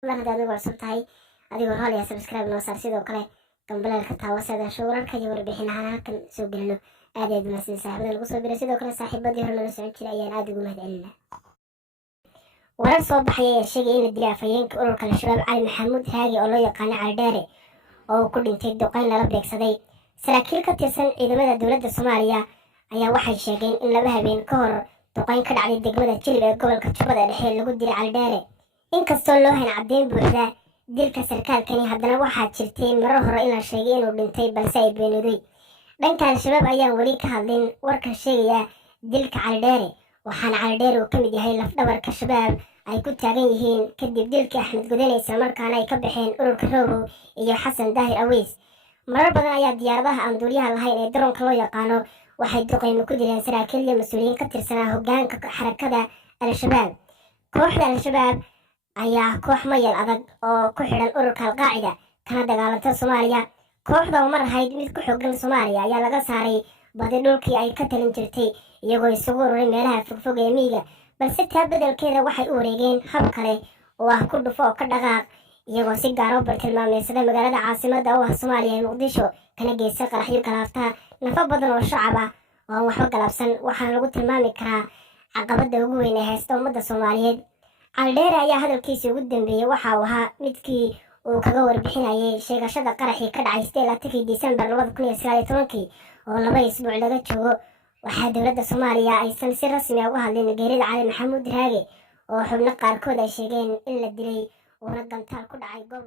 fadlan haddaad ugu cusub tahay adigoo hal iyo subscribe noo saar sidoo kale gambalaalka taawasada wararka iyo warbixinaha halkan soo gelino aad iyo aad mahadsan saaxiibada lagu soo biray sidoo kale saaxiibadii hore nala socon jiray ayaan aad ugu mahadcelinaa. warar soo baxaya ayaa sheegaya in la dilay afhayeenka ururka al-shabaab cali maxamuud raagi oo loo yaqaano cali dheere oo uu ku dhintay duqeyn lala beegsaday. saraakiil ka tirsan ciidamada dowladda Soomaaliya ayaa waxay sheegeen in laba habeen ka hor duqeyn ka dhacday degmada Jilib ee gobolka Jubbada Dhexe lagu dilay cali dheere. inkastoo loo hayn caddeyn buuxda dilka sarkaalkani, haddana waxaa jirtay marar hore in la sheegay inuu dhintay balse ay beenooday. dhanka al-shabaab ayaan weli ka hadlin warka sheegaya dilka cali dheere, waxaana cali dheere uu ka mid yahay lafdhabarka shabaab ay ku taagan yihiin kadib dilkii Axmed Gudane islamarkaana ay ka baxeen ururka Robow iyo Xasan Daahir Aweys. marar badan ayaa diyaaradaha aan duuliyaha lahayn ee daroonka loo yaqaano waxay duqeymo ku dileen saraakiil iyo mas-uuliyiin ka tirsanaa hoggaanka xarakada al-shabaab. kooxda al-shabaab ayaa koox mayal adag oo ku xidhan ururka al-qaacida kana dagaalanta Soomaaliya. kooxda oo mar ahayd mid ku xoogan Soomaaliya ayaa laga saaray badi dhulkii ay ka talin jirtay iyagoo isugu ururay meelaha fogfog ee miyiga, balse taa beddelkeeda waxay u wareegeen hab kale oo ah ku dhufo oo ka dhaqaaq, iyagoo si gaar ah u bartilmaameedsada magaalada caasimadda u ah Soomaaliya ee Muqdisho, kana geysta qaraxyo galaafta nafo badan oo shacab ah oo aan waxba galabsan. waxaana lagu tilmaami karaa caqabadda ugu weyn ee haysta ummadda Soomaaliyeed. cali dheere ayaa hadalkiisii ugu dambeeyey waxa uu ahaa midkii uu kaga warbixinayay sheegashada qaraxii ka dhacay 18 Disembar 2019 oo 2 isbuuc laga joogo. waxaa dowladda Soomaaliya aysan si rasmi ah uga hadlin geerida cali maxamuud raage oo xubno qaarkood ay sheegeen in la dilay uuna gantaal ku dhacay goob